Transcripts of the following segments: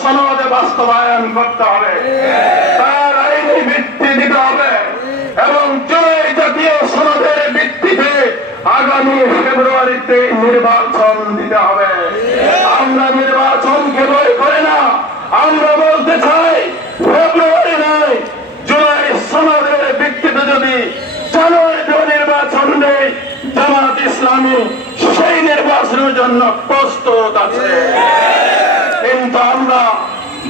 সনদে বাস্তবায়ন করতে হবে, তার আইনি ভিত্তি দিতে হবে এবং জুলাই জাতীয় সনদের ভিত্তিতে আগামী ফেব্রুয়ারিতে নির্বাচন দিতে হবে। আমরা নির্বাচনকে ভয় করি না, আমরা বলতে চাই ফেব্রুয়ারি নয়, জুলাই সনদের ভিত্তিতে যদি জানুয়ারিতে নির্বাচন দেয়, জামাত ইসলামী সেই নির্বাচনের জন্য প্রস্তুত আছে। কিন্তু আমরা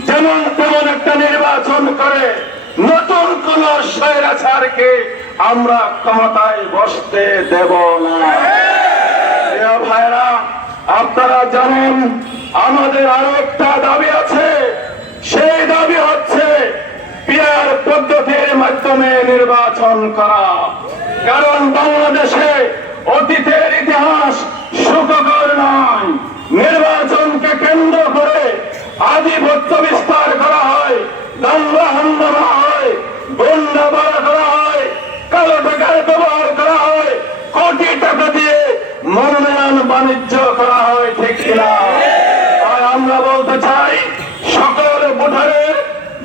যেমন তেমন একটা নির্বাচন করে নতুন কোন স্বৈরাচারকে আমরা ক্ষমতায় বসতে দেব না। ভাইরা, আপনারা জানেন আমাদের আরো একটা দাবি আছে, সেই দাবি হচ্ছে পিয়ার পদ্ধতির মাধ্যমে নির্বাচন করা। কারণ বাংলাদেশে অতীতের ইতিহাস সুখকর নয়। নির্বাচনকে কেন্দ্র করে আধিপত্য বিস্তার করা হয়, দাঙ্গা হাঙ্গামা হয়, গুন্ডা বাড়া করা হয়, কালো টাকার ব্যবহার করা হয়, কোটি টাকা দিয়ে মনোনয়ন বাণিজ্য করা হয়, ঠিক কিনা? আর আমরা বলতে চাই সকল ভোটারের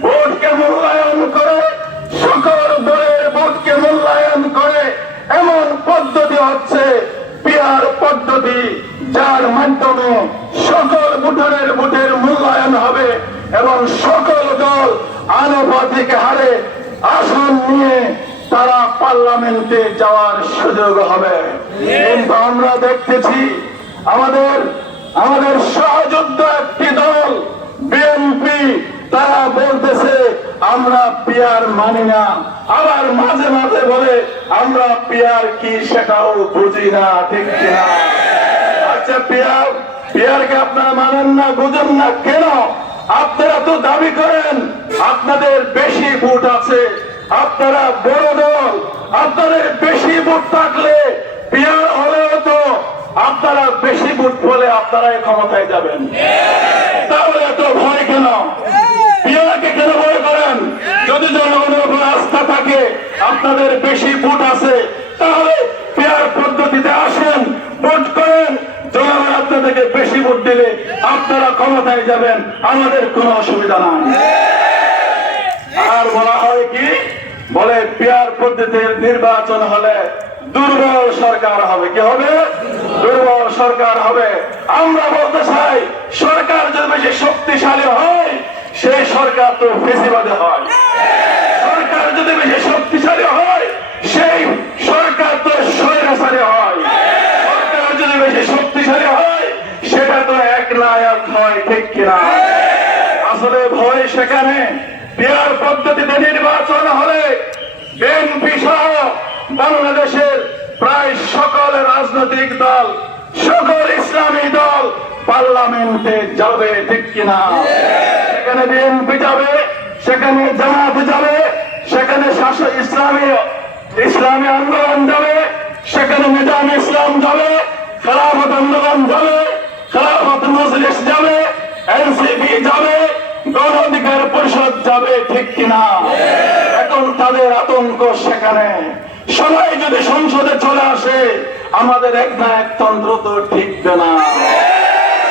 ভোটকে মূল্যায়ন করে, সকল দলের ভোটকে মূল্যায়ন করে এমন পদ্ধতি হচ্ছে পিয়ার পদ্ধতি, যার মাধ্যমে সকল ভোটারের ভোটের মূল্যায়ন হবে এবং সকল দল আনুপাতিক হারে আসন নিয়ে তারা পার্লামেন্টে যাওয়ার সুযোগ হবে। কিন্তু আমরা দেখতেছি আমাদের সহযোদ্ধ একটি দল বিএনপি, তারা বলতেছে আমরা পিয়ার মানি না, আবার মাঝে মাঝে বলে আমরা পিয়ার কি সেটাও বুঝি না, ঠিক কিনা? আচ্ছা, পিয়ারকে আপনারা মানেন না, বুঝেন না কেন? আপনারা তো দাবি করেন আপনাদের বেশি ভোট আছে, আপনারা বড় দল, আপনাদের বেশি ভোট থাকলে পিয়ার হলেও তো আপনারা বেশি ভোট বলে আপনারাই ক্ষমতায় যাবেন। তাহলে এত ভয় কেন? পিয়ারকে কেন ভয় করেন? যদি জনগণের উপর আস্থা থাকে, আপনাদের বেশি ভোট আছে, তাহলে পিয়ার পদ্ধতিতে আসেন, ভোট করেন, জনগণ আপনাদেরকে বেশি ভোট দিলে আপনারা ক্ষমতায় যাবেন, আমাদের কোনো অসুবিধা নাই। আর বলা হয় কি, বলে পিয়ার পদ্ধতির নির্বাচন হলে দুর্বল সরকার হবে। কি হবে? দুর্বল সরকার হবে। আমরা বলতে চাই সরকার যদি বেশি শক্তিশালী হয়, সেই সরকার তো ফেসিবাদী হয়। সরকার যদি বেশি শক্তিশালী হয়, সেই সরকার তো স্বৈরাচারী হয়। সরকার যদি বেশি শক্তিশালী হয়, সেটা তো এক নায়ক হয়, ঠিক কিনা? আসলে ভয় সেখানে। পিয়ার পদ্ধতিতে নির্বাচন হলে বিএনপি সহ বাংলাদেশের প্রায় সকল রাজনৈতিক দল, সকল ইসলামী দল পার্লামেন্টে যাবে, ঠিক কিনা? সেখানে বিএনপি যাবে, সেখানে জামাত যাবে, সেখানে ইসলামী আন্দোলন যাবে, সেখানে নিজাম ইসলাম যাবে, খেলাফত আন্দোলন যাবে, খেলাফত মজলিস যাবে, এনসিপি যাবে, গণ অধিকার পরিষদ যাবে, ঠিক কিনা? এখন তাদের আতঙ্ক সেখানে। সবাই যদি সংসদে চলে আসে, আমাদের এক না একতন্ত্র তো ঠিকবে না,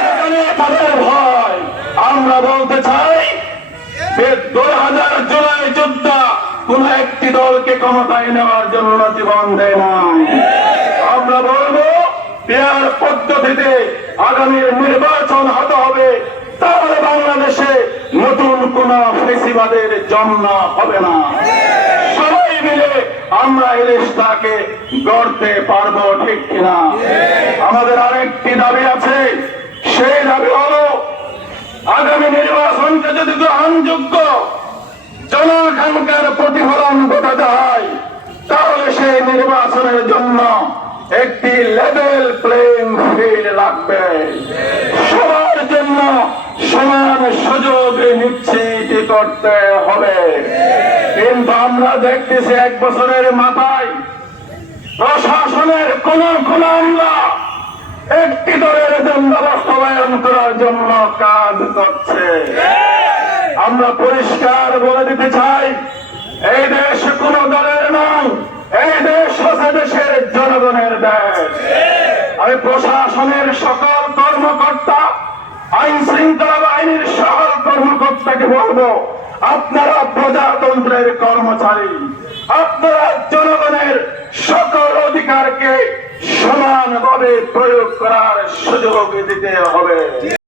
সেখানে তাদের ভয়। আমরা বলতে চাই 2000 জুলাই যোদ্ধা কোন একটি দলকে ক্ষমতায় নেওয়ার জন্য জীবন দেয় নাই। আমরা বলবো পিয়ার পদ্ধতিতে আগামী নির্বাচন হতে হবে, তাহলে বাংলাদেশে নতুন কোন ফেসিবাদের জন্ম হবে না। সবাই মিলে আমরা এই দেশটাকে গড়তে পারবো, ঠিক কিনা? আমাদের আরেকটি দাবি আছে, সেই দাবি হলো আগামী নির্বাচনকে যদি গ্রহণযোগ্য জনআকাঙ্ক্ষার প্রতিফলন ঘটাতে হয়, তাহলে সেই নির্বাচনের জন্য একটি লেভেল প্লেইং ফিল্ড লাগবে। সবার জন্য সমান সুযোগ নিশ্চিত করতে হবে। কিন্তু আমরা দেখতেছি 1 বছরের মাথায় প্রশাসনের কোন আমলা একটি দলের এজেন্ডা বাস্তবায়ন করার জন্য কাজ করছে। আমরা পরিষ্কার বলে দিতে চাই, এই দেশ কোন দলের নয়, এই দেশ হচ্ছে দেশের জনগণের দেশ। আমি প্রশাসনের সকল কর্মকর্তা, আইন শৃঙ্খলা বাহিনীর সকল বলবো, আপনারা প্রজাতন্ত্রের কর্মচারী, আপনারা জনগণের সকল অধিকারকে সমানভাবে প্রয়োগ করার সুযোগ দিতে হবে।